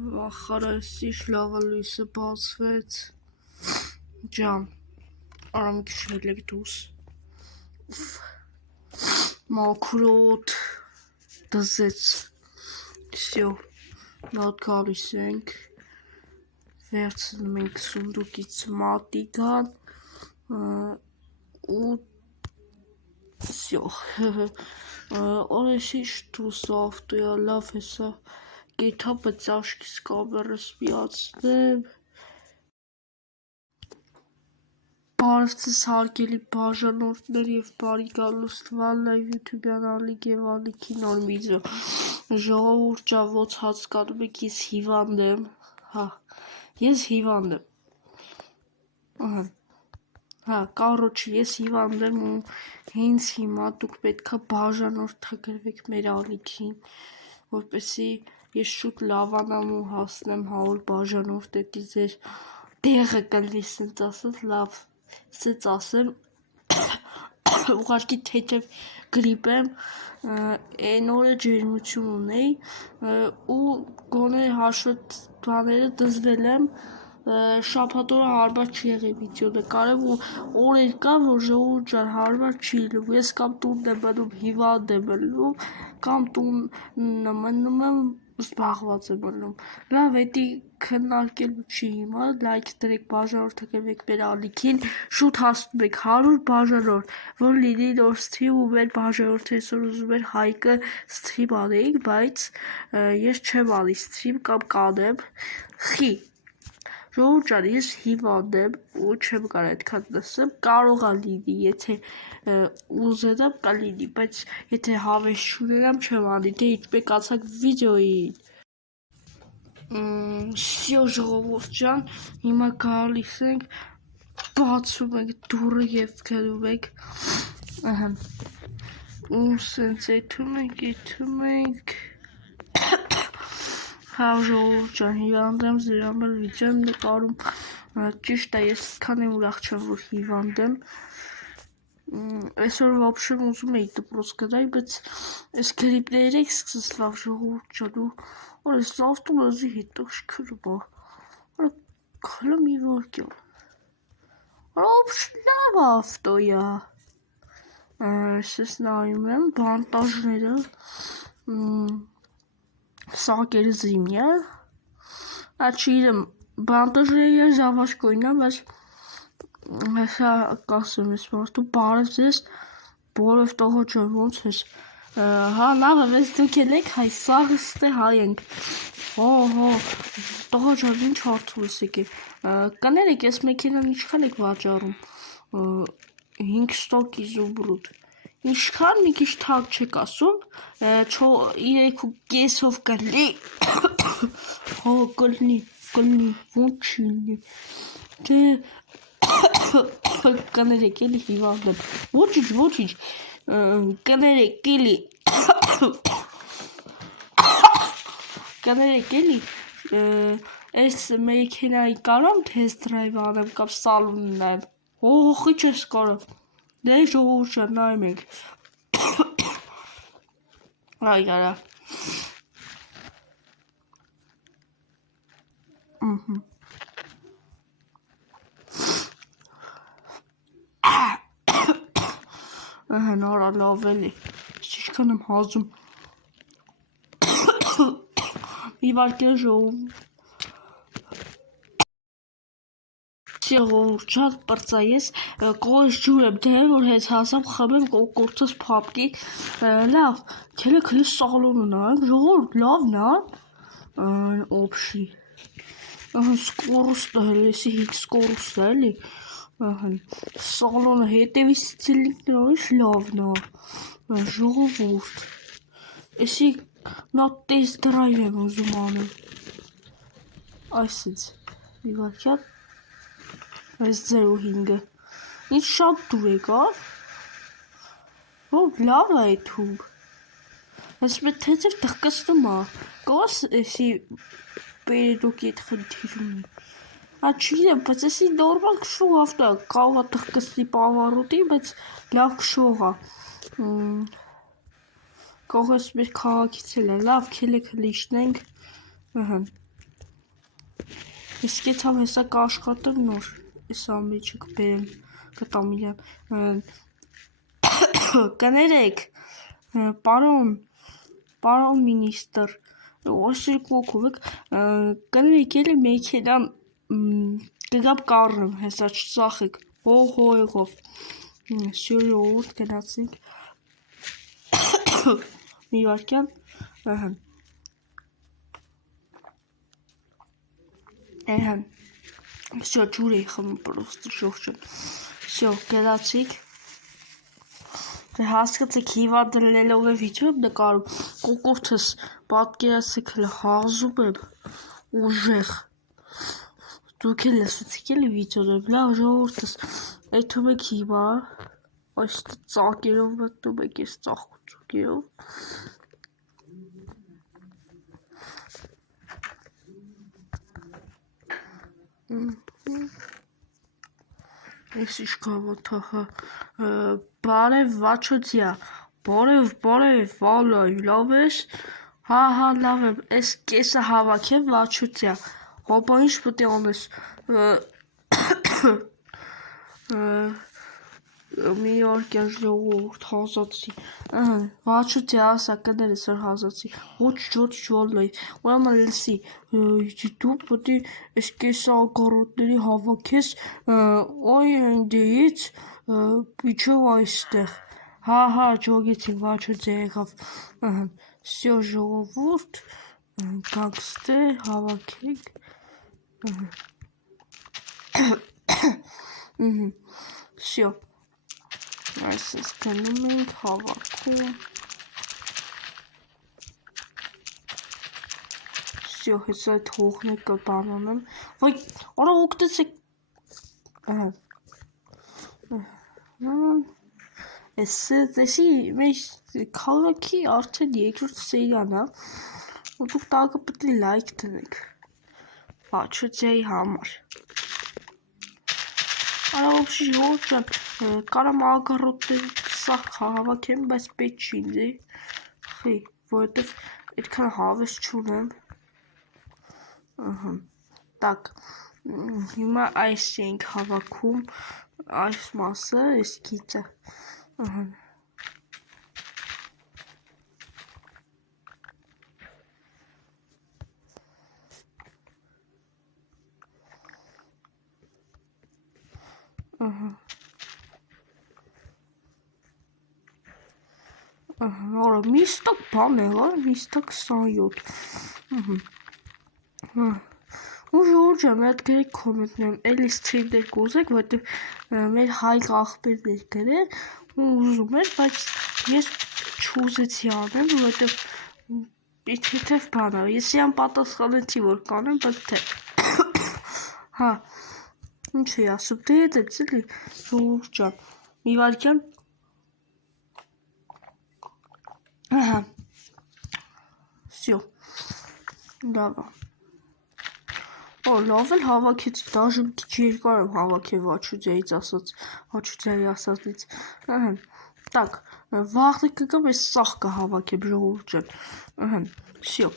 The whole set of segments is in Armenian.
Ախարեսի շլավը լույսը բացվեց, ջան, արամ քշելեք դուս, մաքրոտ, դզեց, всё, նոտ գալիս ենք, վերցնում ենք սունդուկից մատիկան, ու всё, օրեսի շտուսով, տույա լավ հեսա, գեթապը ծաշկիս կամերս միացնեմ, բարև ձեզ հարգելի բաժանորդներ և բարի գալուստ վալլայ յութուբյան ալիք և ալիքի նոր վիդեո, ժողովուրդ ջան, ոնց հասկանում եք, ես հիվանդ եմ, ես հիվանդ եմ, կարոջը ես հիվանդ եմ ու հենց հիմա դուք պետքա բաժանորդագրվեք մեր ալիքին, որպեսզի ես շուտ լավանամ ու հասնեմ 100 բաժանորդի ձեր տեղը կլվի սենց ասած, լավ, սենց ասեմ, ուղարկի թեթև գրիպ եմ, են օրը ջերմություն ունեի ու գոնե հաշվետ բաները դզվել եմ, շաբաթ օրը հարմար չի եղել վիդեո նկարեմ ու օրեր կա, որ ժողովուրդ ջան հարմար չի լինում, ես կամ տունն եմ մնում, հիվանդ եմ մնում, կամ տունն մնում եմ, զբաղված եմ մնում, լավ, էդի քննարկելու չի հիմա, լայք դրեք, բաժանորդագրվեք մեր ալիքին, շուտ հասնում եք 100 բաժանորդ, որ լինի նոր սթրիմ ու մեր բաժանորդը այսօր ուզում էր Հայկը սթրիմ անեինք, բայց ես չեմ անի սթրիմ կամ կանեմ, խի, ժողովուրդ ջան, ես հիվանդ եմ ու չեմ կարող այդքան նստեմ, կարող ա լինի, եթե ուզենամ կլինի, բայց եթե հավես չունենամ չեմ անի, դե ինչ մեկացանք վիդեոյին, всё ժողովուրդ ջան, հիմա գալիս ենք, բացում ենք դուռը և գնում ենք, ու սենց եթում ենք, հա ժողովուրդ ջան, հիվանդ եմ, ձեր համար վիդեո եմ նկարում, ճիշտ է, ես քան եմ ուրախ չեմ, որ հիվանդ եմ, այսօր վաբշեմ ուզում էի դպրոց գնալ, բայց այս գրիպները եք սկսվավ ժողովուրդ ջան, ու օրես ավտոմազի հետ աշքրում ա, քալամ մի վարկյան, վաբշ լավ ավտոյա, ես նայում եմ, բանտաժները, սակերը զիմյա, չիրեմ, բանտաժները զավաշկոյն է, բայց հեսա կասում ես մարդու, բարև ձեզ, բոլև տողո ջան, ոնց ես, հա լավ է, վեզ դուք էլ եք հայ, սաղ ստե հայ ենք, տողո ջան, ինչ հարթում ես եկեք, կներեք, ես մեքենան ինչքան եք վաճառում, 500 իզուբրուտ, ինչքան մի քիչ թակ չեք ասում, 3.5-ով կլի, կլնի, ոնց չի լինի, դե, կներեք էլի հիվանդ եմ, ոչինչ, կներեք էլի, այս մեքենայի կարամ թեստ դրայվ անեմ կամ սալոն նայեմ, խիչ ես կարամ, դե ժողովուրդ ջան նայում ենք, այ գարա, նորա լավ էլի, ինչքան եմ հազում, մի վարկյան ժողովուրդ ջան, պրծա ես, կողես ջուր եմ դեմ, որ հենց հասամ խմեմ կործս պապկի, լավ, քելեք հլի սալոնը նայեմ, ժողովուրդ լավն ա, օբշի, սկորուստ է հլեսի 5 սկորուստ է էլի, սալոնը հետևից ցիլինկրոյից լավն ա, ժողովուրդ, էսի նա տես դրայվ եմ ուզում անել, այսից, մի վարկյան, այս 0.5-ը, ինչ շատ դուր եկավ, որ լավ է էթում, այս մետ թեծև թխկստում ա, կոս էսի պերեդոքի էտ խնդիրում է, չիրեմ, բայց էսի նորմալ կշող ավտո է, կարող է թխկստի պավարոտի, բայց լավ կշող ա, կողես մեր քաղաքից էլ է, լավ քելեք հլիշնենք, Իսկ եթե հեսա կաշխատեմ նոր, հեսա մեջը կբերեմ, կտամ իրան, կներեք, պարոն մինիստր, ոչ երկու օքով եք, կներեք էլի մեքենան կգապ կառնեմ, հեսա չծախեք, հո եղով, շյորյորդ գնացինք, մի վարկյան, Всё, ջուր էի խմում պրոստը շողջը, всё, գնացինք, հասկացեք հիվանդելով է վիդեո եմ նկարում, կոկորդս պատկերացեք հազում եմ, ուժեղ, դուք էլ լսեցիք էլի վիդեոներ, լավ ժողովուրդս, էթում եք հիմա, այս ծակերով մտնում եք ես ծաղկու ծուկերով, Ես իշքավ ոտահա, բարև վաչոցյա, բարև, վալայ, լավ ես, հա, լավ եմ, ես կեսը հավաքեմ վաչոցյա, հոպա ինչ պտի անես, մի արկյան ժողովուրդ հազացի, վաչոցյա ասա կներես որ հազացի, ոչ վալայ, ուրեմն լսի, դու պտի ես կեսը ագարոտների հավաքես, այ այնտեղից իջով այստեղ, հա, ջոգեցինք վաչոցյա եղավ, всё ժողովուրդ, գանքստե հավաքենք, всё, այսպես գնում ենք հավաքում, всё, հեսա այդ հողնեկը բանանեմ, վայ, արա օգտեցեք, տեսի, մեր քաղաքի արդեն երկրորդ սերիան է, ու դուք տակը պտի լայք տնեք, վաչոցյայի համար, արա ովշի ժողովուրդ ջան, կարամ ագարոտների սաղ հավաքեմ, բայց պետք չի ինձ է, խի, որովհետև այդքան հավես չունեմ, տակ, հիմա այս ենք հավաքում, այս մասը, այս գիծը, Արա, միստակ բան եղա, միստակ 27, ու ժողովուրդ ջան, մի հատ գրեք կոմենտներում, էլի սթրիմներ կուզեք, որովհետև մեր հայկ աղբերներ գրեն, ու ուզում էր, բայց ես չուզեցի անեմ, որովհետև թեթև բան է, ես իրան պատասխանեցի, որ կանեմ, բայց թե, հա, ինչ էի ասում, դե հետեց էլի, ժողովուրդ ջան, մի վարկյան, всё, լավ է, լավ էլ հավաքեցի, դաժե մի քիչ երկար եմ հավաքել վաչոցյայի ասածից, տակ, վաղը կգամ ես սաղ կհավաքեմ ժողովուրդ ջան, всё,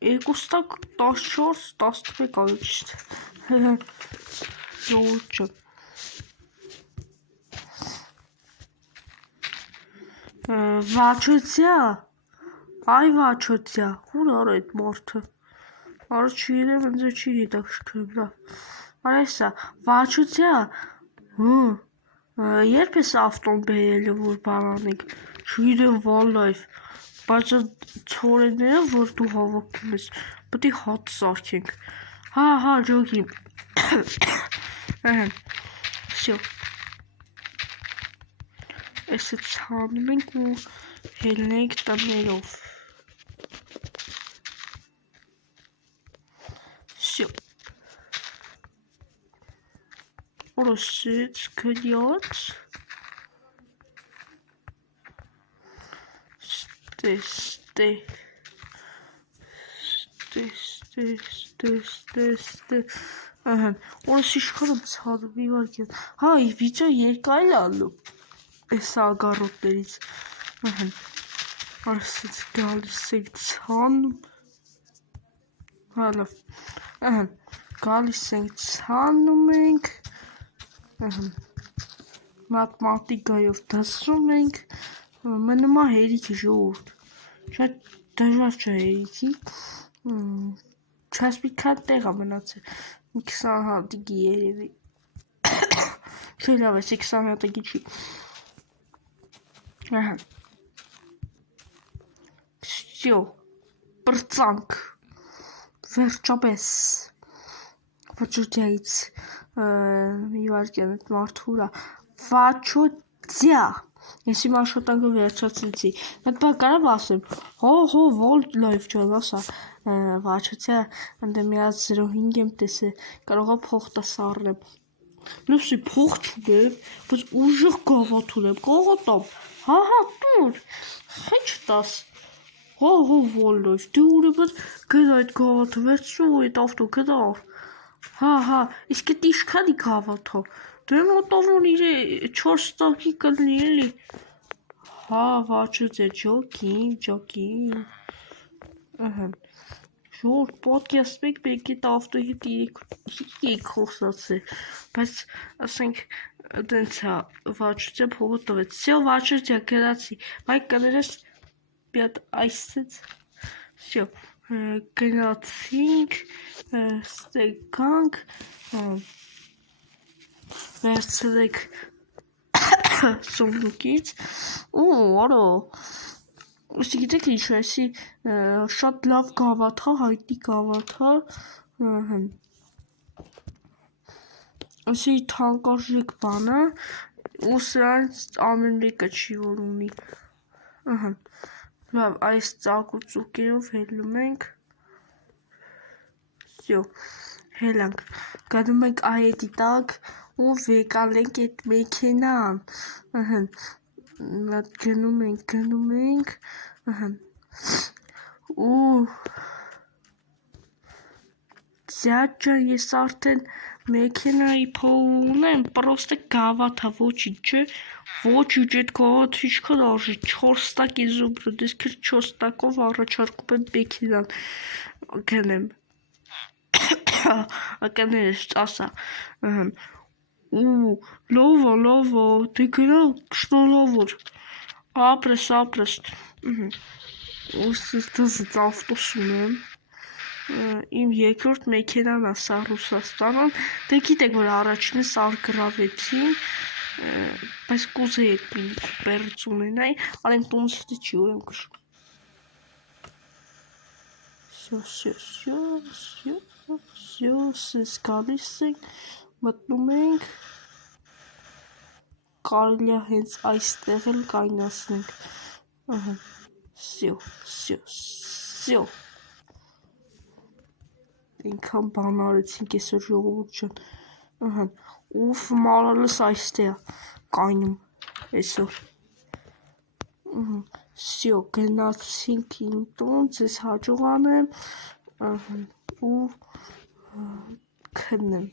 214, 11 ճիշտ, ժողովուրդ ջան, վաչոցյա, այ վաչոցյա, ուր արա այդ մարդը, արա չիրեմ ընձ է չի հետաքրքրում, լավ, արա եսա, վաչոցյա, երբ ես ավտոն բերելը, որ բանանենք, չիրեմ վալայվ, բայց ցորենները, որ դու հավաքում ես, պտի հատ սարքենք, հա, ջոգի, всё, Էսը ցանում ենք ու հելնենք տներով, всё, Росից գնյոց, ստե, օրս իշքան եմ ցանում, մի վարկյան, հա, վիդեո երկար էլ ալու, այս ագարոտներից, արսից գալիս ենք ցանում, հա, լավ, Գալիս ենք ցանում ենք, մաթեմատիկայով դասում ենք, մնում է հերիքի ժողովուրդ, շատ դժվար չէ հերիքի, չես մի քան տեղ է մնացել, 20 հատիկի երևի, չէ լավ է, 20 հատիկի չի, Всё, պրծանք, վերջապես, վճրջայից, մի վարկյան էտ մարդուրա, վաչոծյա, ես իմ աշխատանքը վերջացրեցի, այդ բա կարամ ասեմ, հո, ոլ լայվ ճան ասա, վաչոծյա, ընդե միած 05 եմ տեսել, կարողա փող տասարնեմ, լուսի փող չունեմ, բայց ուժեղ գավաթ ունեմ, կողո տամ, հա, տուր, խիչ տաս, հո, ոլ լայվ, դե ուրեմն գնա այդ գավաթը վերցրու ու այդ ավտո գնար, հա, իսկ էտ իշքանի գավաթ հա, դե մոտավոր իր 4 տակի կլնի էլի, հա, վաչոծյա, ջոկին, ժողովուրդ պոդքասթ մեկ էտ ավտոյի հետ խոսացել, բայց ասենք դենց է, վաչոծյա փողը տվեց, всё, վաչոծյա գնացի, բայց կներես մի հատ այսպես, всё, գնացինք, ստեկանք, վերցրեք սոմնուկից, արա, Իսկ գիտեք ինչ է, էսի շատ լավ գավաթ է, հայտնի գավաթ է, էսի թանկարժեք բան է, ու սրանց ամեն մեկը չի որ ունի, լավ, այս ծակուծուկերով հելնում ենք, всё, հելանք, գնում ենք այետի տակ ու վեկալենք էտ մեքենան, գնում ենք, ու ձյադ ջան, ես արդեն մեքենայի փող ունեմ, պրոստը գավաթ է, ոչինչ չէ, ոչինչ էտ գավաթ ինչքան արժի, 4 տակ իզուբրուտ, իսկ 4 տակով առաջարկում եմ մեքենան գնեմ, ականերս ասա, ու լավ է, դե գնա շնորհավոր, ապրես, ու սրտզից ավտոս ունեմ, իմ երկրորդ մեքենան է սա Ռուսաստանում, դե գիտեք, որ առաջինը սարգրավեցին, բայց կուզեի էտ մինի կուպերից ունենայի, արենք տունս հետի չի ուրեմ կշում, всё, սես գալիս ենք, մտնում ենք, կարելի է հենց այստեղ էլ կայնացնենք, всё, ինքան բան արեցինք այսօր ժողովուրդ ջան, ուֆ մարալս այստեղ է կայնում այսօր, всё, գնացինք իմ տուն, ձեզ հաջողանեմ, ու քննեմ,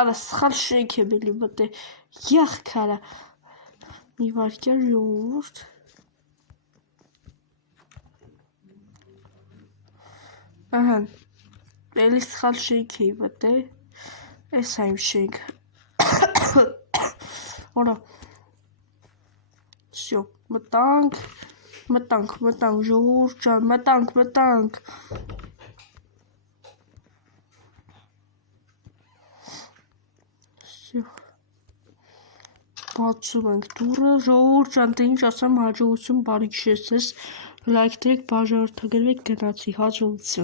արա սխալ շենք եմ էլի մտել, եղքարա, մի վարկյան ժողովուրդ, էլի սխալ շենք էի մտել, էս է իմ շենքը, արա, всё, մտանք, ժողովուրդ ջան, մտանք, բացում ենք դուռը, ժողովուրդ ջան, դե ինչ ասեմ, հաջողություն, բարի քեզ, լայք դրեք, բաժանորդագրվեք, գնացի, հաջողություն։